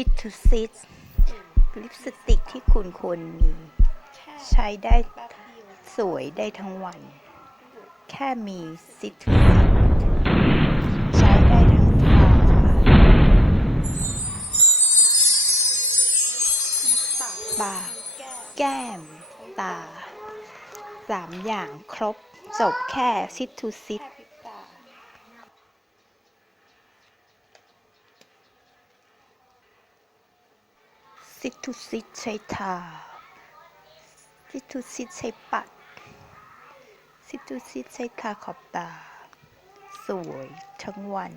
ซิตทูซิตลิปสติกที่คุณควรมีแค่ใช้ได้แป๊บเดียวสวยได้ทั้งวัน แค่มีซิตทูซิตใช้ได้ทั้งตาปากปากแก้มแก้ม ตาสามอย่างครบจบแค่ซิตทูซิต แค่พริบตา ซิทูซิตใช้ทาซิทูซิตใช้ปัด ซิทูซิตใช้ทาขอบตา สวยทั้งวัน